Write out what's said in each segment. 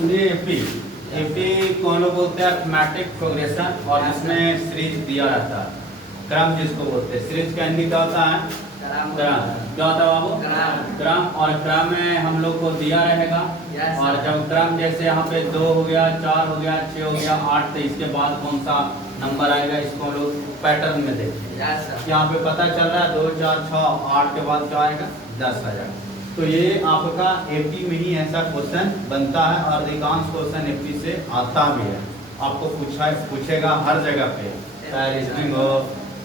सुनिए AP AP को हम लोग बोलते हैं अर्थमेटिक प्रोग्रेशन और जिसमें सीरीज दिया रहता है, क्रम जिसको बोलते हैं। सीरीज का हिंदी क्या होता है? क्रम। क्या होता है बाबू? क्रम। और क्रम में हम लोग को दिया रहेगा और जब क्रम जैसे यहाँ पे 2 हो गया, 4 हो गया, 6 हो गया, 8, तो इसके बाद कौन सा नंबर आएगा इसको हम लोग पैटर्न में देखेंगे। यहाँ पे पता चल रहा है 2, 4, 6, 8 के बाद क्या आएगा? 10 आ जाएगा। तो ये आपका एपी में ही ऐसा क्वेश्चन बनता है और अधिकांश क्वेश्चन एपी से आता भी है। आपको पूछेगा हर जगह पे, चाहे रीजनिंग हो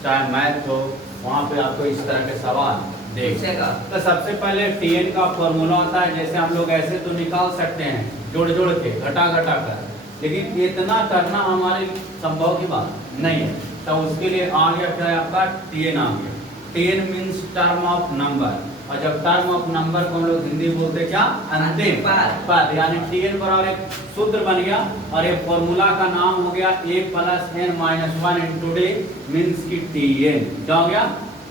चाहे मैथ हो, वहाँ पे आपको इस तरह के सवाल देखेगा। तो सबसे पहले टीएन का फॉर्मूला होता है, जैसे हम लोग ऐसे तो निकाल सकते हैं जोड़ जोड़ के, घटा घटा कर, लेकिन इतना करना हमारे संभव की बात नहीं है। तो उसके लिए आ गया क्या है आपका टीएन आ गया। TN means term of number, और जब टर्म ऑफ नंबर को हम लोग हिंदी बोलते क्या? अंतिम पद। यानी टीएन बराबर एक सूत्र बन गया और ये फॉर्मूला का नाम हो गया a + n-1 into D means की टीएन। क्या हो गया?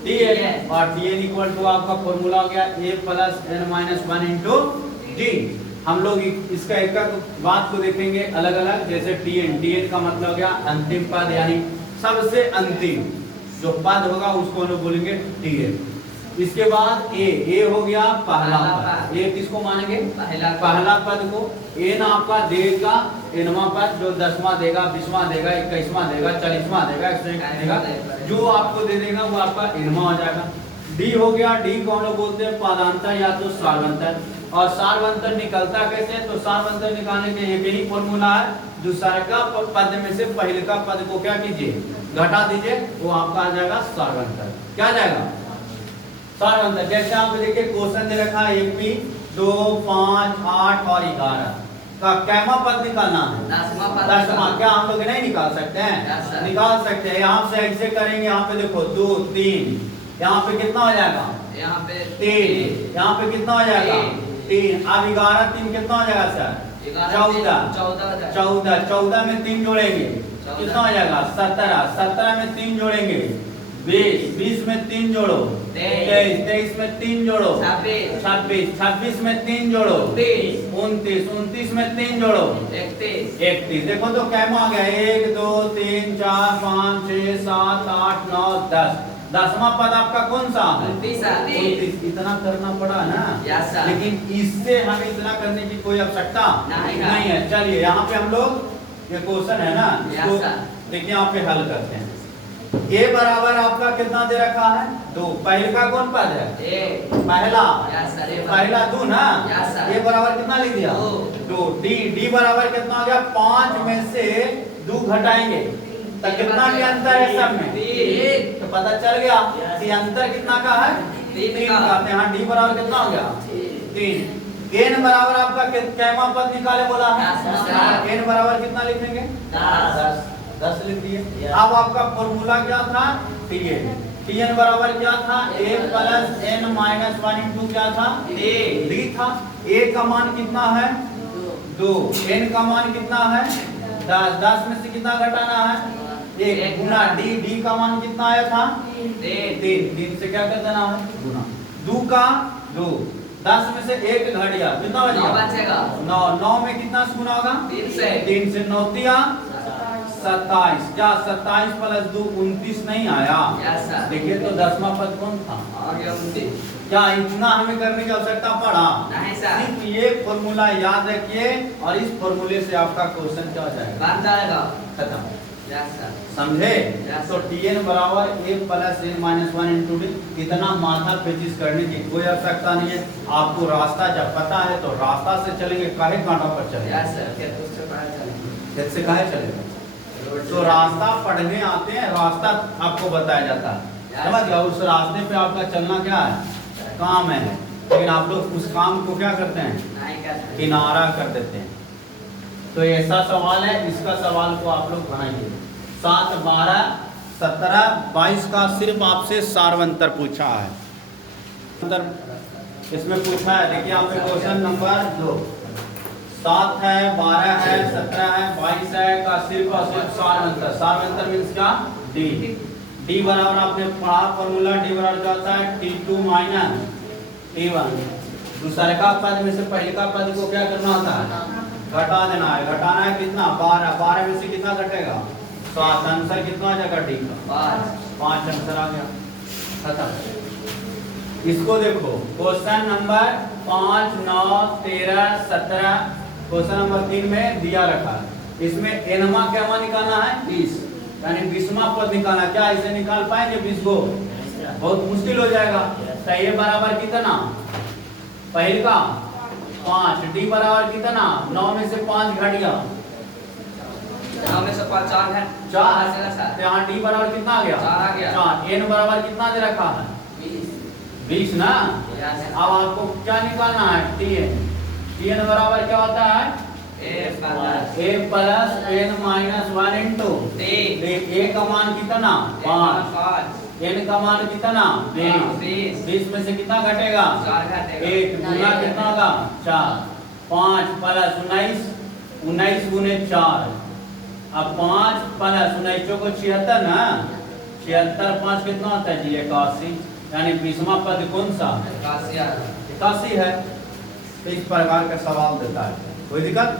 टीएन। और टीएन इक्वल टू आपका फॉर्मूला हो गया a + n-1 इंटू डी। हम लोग इसका एक बात को देखेंगे अलग अलग। जैसे टीएन, टीएन का मतलब हो गया अंतिम पद, यानी सबसे अंतिम जो पद होगा उसको हम लोग बोलेंगे टीएन। इसके बाद ए हो गया पहला पद। ए किसको मानेंगे? पहला पद को। एन आपका देगा एनवां पद, जो 10वां देगा, 20वां देगा, 21वां देगा, 40वां देगा, 101 देगा, जो आपको दे देगा वो आपका एनवां हो जाएगा। डी हो गया, डी को हम लोग बोलते हैं पदांतर या तो सारवंतर। और सारवंतर निकलता कैसे? तो सारवंतर निकालने के एक ही फॉर्मूला है, दूसरे का पद में से पहले का पद को क्या कीजिए? घटा दीजिए, वो आपका आ जाएगा सारवंतर। क्या जाएगा? सारवंतर। जैसे आप देखिए क्वेश्चन दे रखा है एपी 2, 5, 8 और 11 का कैमा पद निकालना है? 10वां। क्या हम लोग नहीं निकाल सकते हैं? निकाल सकते हैं। यहाँ से ऐसे करेंगे, यहाँ पे देखो 2, 3, यहाँ पे कितना हो जाएगा? यहाँ पे 3, यहाँ पे कितना हो जाएगा? 3। अब 11, 3 कितना हो जाएगा सर? 14। 14 में 3 जोड़ेंगे कितना हो जाएगा? 17। 17 में 3 जोड़ेंगे 20। 20 में 3 जोड़ो 23। 23 में 3 जोड़ो 26। 26 में 3 जोड़ो 29। 29 में 3 जोड़ो 31। देखो तो कैमा आ गया? 1, 2, 3, 4, 5, 6, 7, 8, 9, 10। 10वां पद आपका कौन सा? 29। इतना करना पड़ा ना, लेकिन इससे हमें इतना करने की कोई आवश्यकता नहीं है। चलिए यहाँ पे हम लोग ये क्वेश्चन है ना, इसको देखिए यहाँ पे हल करते हैं। ए बराबर आपका कितना दे रखा है? 2। पहले का कौन पद है? पहला 2 ना। ए बराबर कितना लिख दिया? 2। डी बराबर कितना हो गया? 5 में से 2 घटाएंगे तो कितना के अंतर है सब में? 3। तो पता चल गया कि अंतर कितना का है? 3 का। यहाँ डी बराबर कितना हो गया? 3। एन बराबर आपका कैमा पद निकाले बोला है? एन बराबर कितना लिखेंगे? 10 लिख दिए। अब आपका फॉर्मूला क्या था? टीएन। टीएन बराबर क्या था? a + n-1 इंटू क्या था? डी था। a का मान कितना है? 2। n का मान कितना है? 10। 10 में से कितना घटाना है? 1 गुना डी का मान कितना आया था? 3 से क्या कर देना है? गुना। 2 का 2। 10 में से 1 घट गया, कितना बचेगा? 9। 9 में कितना गुना होगा? 3 से 9 दिया 27। क्या 27 + 2 29 नहीं आया? देखिए तो 10वां पद कौन था? क्या इतना हमें करने की आवश्यकता पड़ा? नहीं सर। सिर्फ ये फॉर्मूला याद रखिए और इस फॉर्मूले से आपका क्वेश्चन क्या हो जाएगा? खत्म। समझे? तो टीएन बराबर a + n-1 इंटू डी। इतना माथा पेचिश करने की कोई आवश्यकता नहीं है। आपको रास्ता जब पता है तो रास्ता से चलेंगे, काहे कांटा पर चलेंगे? खेत से काहे चलेंगे? तो रास्ता पढ़ने आते हैं, रास्ता आपको बताया जाता है, समझ गया? उस रास्ते पे आपका चलना क्या है? काम है। लेकिन आप लोग उस काम को क्या करते हैं? किनारा कर देते हैं। तो ऐसा सवाल है, इसका सवाल को आप लोग बनाइए। 7, 12, 17, 22 का सिर्फ आपसे सारवंतर पूछा है। इसमें पूछा है, देखिए यहाँ पे क्वेश्चन नंबर 2। 7 है, 12 है, 17 है, 22 है का सिर्फ और सिर्फ सारवंतर। सारवंतर मीन्स क्या? डी। डी बराबर आपने पढ़ा फॉर्मूला, डी बराबर क्या होता है? T2 - T1। दूसरे का पद में से पहले का पद को क्या करना होता है? घटा देना है, घटाना है कितना 12, 12 में से कितना घटेगा 7, आंसर कितना आ जाएगा डी का 5 आंसर आ गया, खत्म। इसको देखो क्वेश्चन नंबर 5, 9, 13, 17, क्वेश्चन नंबर 3 में दिया रखा है। इसमें एनवा क्या निकालना है 20, यानी 20वां पद निकालना। क्या इसे निकाल पाएंगे 20 को? बहुत मुश्किल हो जाएगा। तो ये बराबर कितना, पहले का 5, डी बराबर कितना 9 में से 5 घट गया 9 में से 5 4 है 4, यहाँ डी बराबर कितना आ गया 4 आ गया। 4, एन बराबर कितना दे रखा है 20 ना। अब आपको क्या निकालना है टीएन। टीएन बराबर क्या होता है ए प्लस एन माइनस 1 इंटू ए का मान कितना 5, एन का मान कितना 20, 20 में से कितना घटेगा 1, गुना कितना होगा 4, 5 प्लस 19, 19 गुने 4, अब 5 प्लस 19 को 76 ना, 76 5 कितना होता है जी 81, यानी 20वां पद कौन सा 81 है। तो इस प्रकार का सवाल देता है, कोई दिक्कत